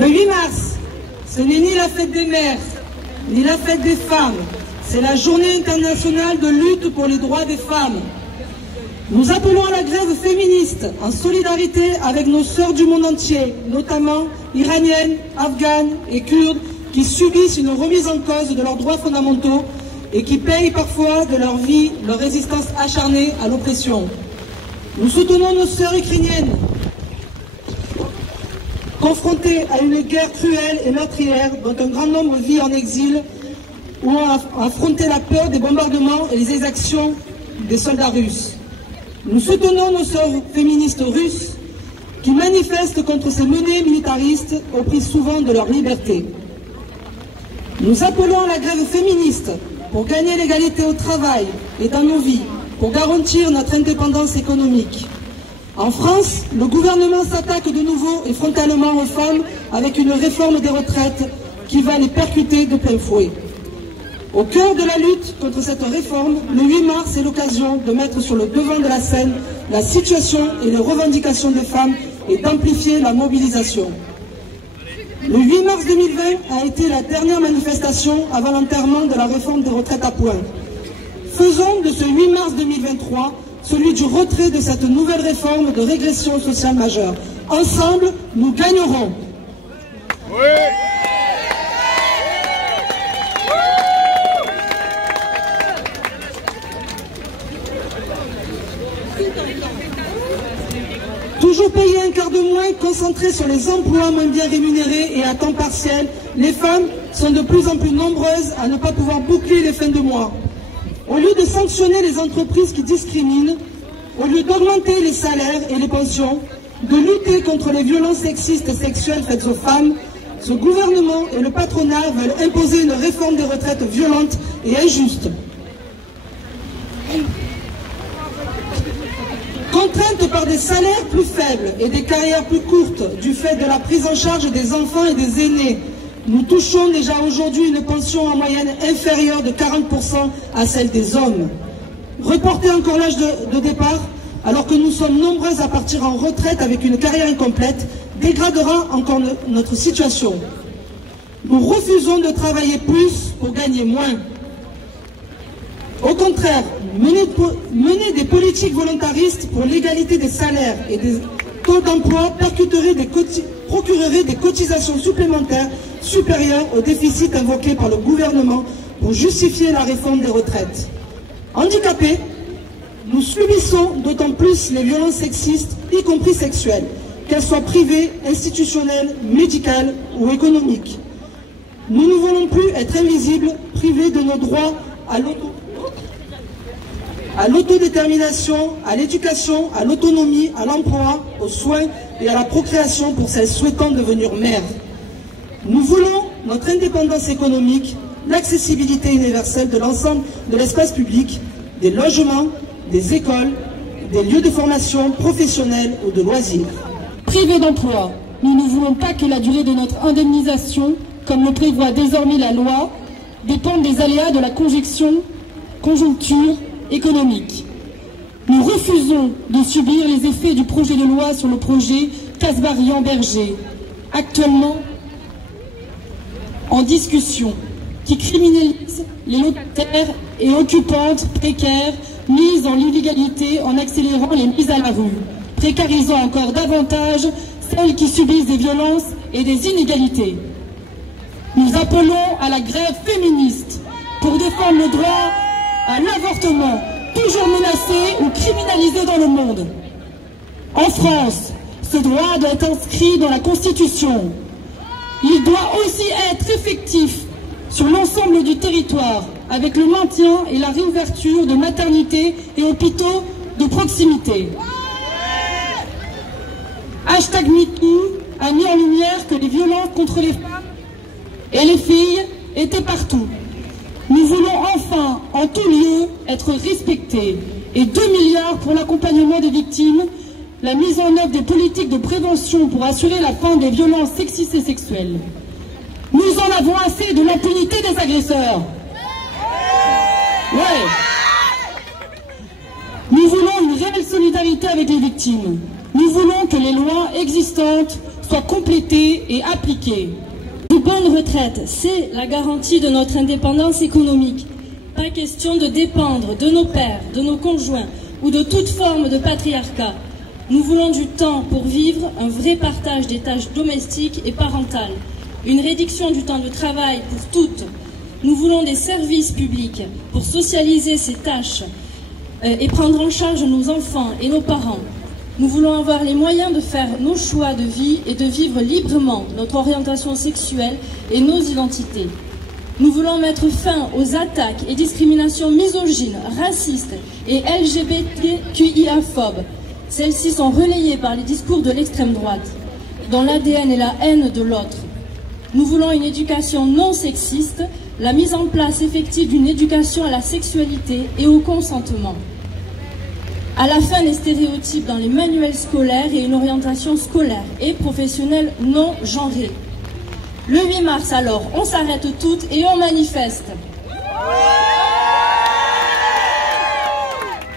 Le 8 mars, ce n'est ni la fête des mères, ni la fête des femmes. C'est la journée internationale de lutte pour les droits des femmes. Nous appelons à la grève féministe en solidarité avec nos sœurs du monde entier, notamment iraniennes, afghanes et kurdes, qui subissent une remise en cause de leurs droits fondamentaux et qui payent parfois de leur vie leur résistance acharnée à l'oppression. Nous soutenons nos sœurs ukrainiennes, confrontées à une guerre cruelle et meurtrière dont un grand nombre vit en exil ou ont affronté la peur des bombardements et les exactions des soldats russes. Nous soutenons nos sœurs féministes russes qui manifestent contre ces menées militaristes au prix souvent de leur liberté. Nous appelons à la grève féministe pour gagner l'égalité au travail et dans nos vies, pour garantir notre indépendance économique. En France, le gouvernement s'attaque de nouveau et frontalement aux femmes avec une réforme des retraites qui va les percuter de plein fouet. Au cœur de la lutte contre cette réforme, le 8 mars est l'occasion de mettre sur le devant de la scène la situation et les revendications des femmes et d'amplifier la mobilisation. Le 8 mars 2020 a été la dernière manifestation avant l'enterrement de la réforme des retraites à point. Faisons de ce 8 mars 2023 celui du retrait de cette nouvelle réforme de régression sociale majeure. Ensemble, nous gagnerons. Oui. Toujours payer un quart de moins, concentré sur les emplois moins bien rémunérés et à temps partiel, les femmes sont de plus en plus nombreuses à ne pas pouvoir boucler les fins de mois. Au lieu de sanctionner les entreprises qui discriminent, au lieu d'augmenter les salaires et les pensions, de lutter contre les violences sexistes et sexuelles faites aux femmes, ce gouvernement et le patronat veulent imposer une réforme des retraites violente et injuste. Contraintes par des salaires plus faibles et des carrières plus courtes du fait de la prise en charge des enfants et des aînés, nous touchons déjà aujourd'hui une pension en moyenne inférieure de 40% à celle des hommes. Reporter encore l'âge de départ, alors que nous sommes nombreuses à partir en retraite avec une carrière incomplète, dégradera encore notre situation. Nous refusons de travailler plus pour gagner moins. Au contraire, mener des politiques volontaristes pour l'égalité des salaires et des taux d'emploi procurerait des cotisations supplémentaires supérieures au déficit invoqué par le gouvernement pour justifier la réforme des retraites. Handicapés, nous subissons d'autant plus les violences sexistes, y compris sexuelles, qu'elles soient privées, institutionnelles, médicales ou économiques. Nous ne voulons plus être invisibles, privés de nos droits à l'autodétermination, à l'éducation, à l'autonomie, à l'emploi, aux soins et à la procréation pour celles souhaitant devenir mères. Nous voulons notre indépendance économique, l'accessibilité universelle de l'ensemble de l'espace public, des logements, des écoles, des lieux de formation professionnelle ou de loisirs. Privés d'emploi, nous ne voulons pas que la durée de notre indemnisation, comme le prévoit désormais la loi, dépende des aléas de la conjoncture économique. Nous refusons de subir les effets du projet de loi sur le projet Casbarian-Berger, actuellement en discussion, qui criminalise les locataires et occupantes précaires mises en illégalité en accélérant les mises à la rue, précarisant encore davantage celles qui subissent des violences et des inégalités. Nous appelons à la grève féministe pour défendre le droit à l'avortement, toujours menacé ou criminalisé dans le monde. En France, ce droit doit être inscrit dans la Constitution. Il doit aussi être effectif sur l'ensemble du territoire, avec le maintien et la réouverture de maternités et hôpitaux de proximité. #MeToo a mis en lumière que les violences contre les femmes et les filles étaient partout. Nous voulons enfin, en tout lieu, être respectés. Et 2 milliards pour l'accompagnement des victimes, la mise en œuvre des politiques de prévention pour assurer la fin des violences sexistes et sexuelles. Nous en avons assez de l'impunité des agresseurs. Ouais. Nous voulons une réelle solidarité avec les victimes. Nous voulons que les lois existantes soit complétée et appliquée. Une bonne retraite, c'est la garantie de notre indépendance économique. Pas question de dépendre de nos pères, de nos conjoints ou de toute forme de patriarcat. Nous voulons du temps pour vivre, un vrai partage des tâches domestiques et parentales, une réduction du temps de travail pour toutes. Nous voulons des services publics pour socialiser ces tâches et prendre en charge nos enfants et nos parents. Nous voulons avoir les moyens de faire nos choix de vie et de vivre librement notre orientation sexuelle et nos identités. Nous voulons mettre fin aux attaques et discriminations misogynes, racistes et LGBTQIA-phobes. Celles-ci sont relayées par les discours de l'extrême droite, dont l'ADN est la haine de l'autre. Nous voulons une éducation non sexiste, la mise en place effective d'une éducation à la sexualité et au consentement. À la fin des stéréotypes dans les manuels scolaires et une orientation scolaire et professionnelle non genrée. Le 8 mars alors, on s'arrête toutes et on manifeste.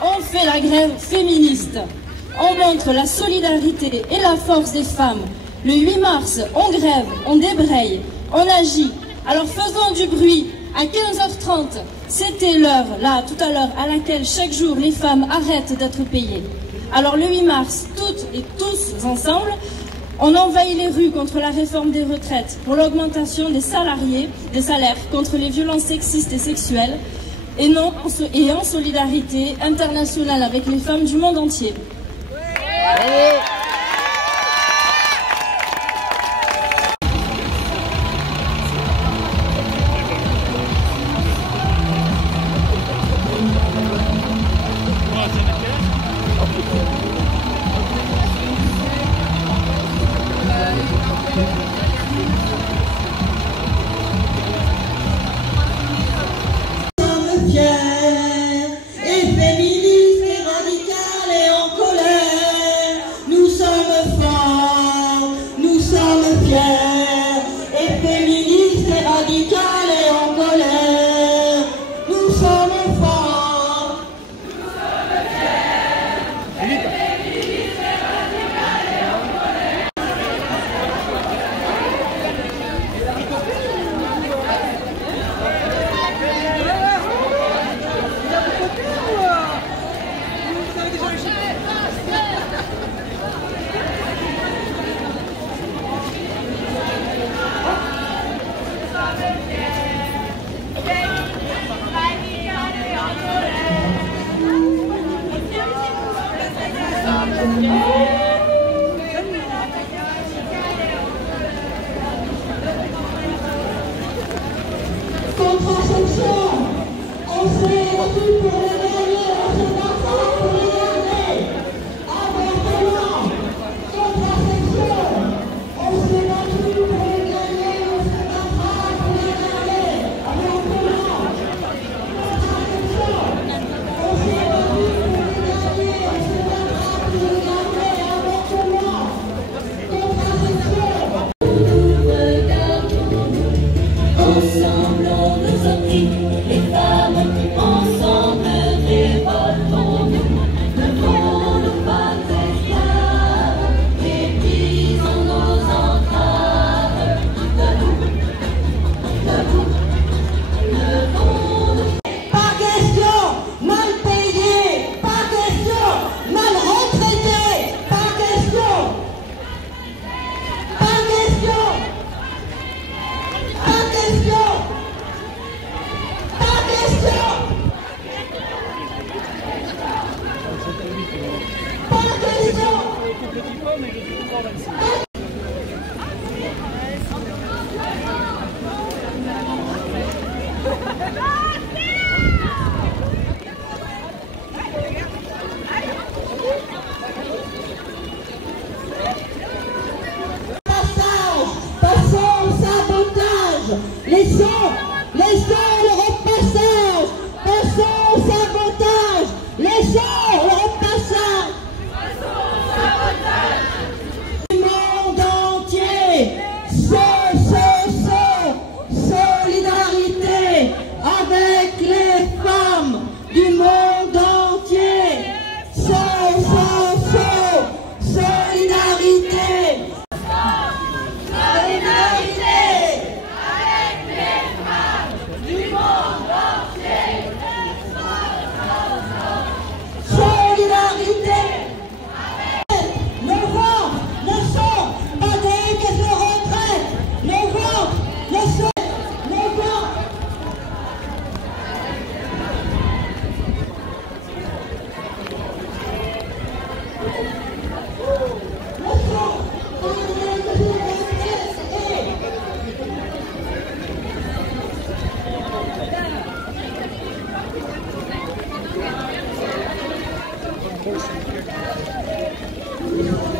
On fait la grève féministe. On montre la solidarité et la force des femmes. Le 8 mars, on grève, on débraye, on agit. Alors faisons du bruit. À 15h30, c'était l'heure, là, tout à l'heure, à laquelle chaque jour les femmes arrêtent d'être payées. Alors le 8 mars, toutes et tous ensemble, on envahit les rues contre la réforme des retraites, pour l'augmentation des salaires, contre les violences sexistes et sexuelles, et en solidarité internationale avec les femmes du monde entier. micro, s'il vous plaît.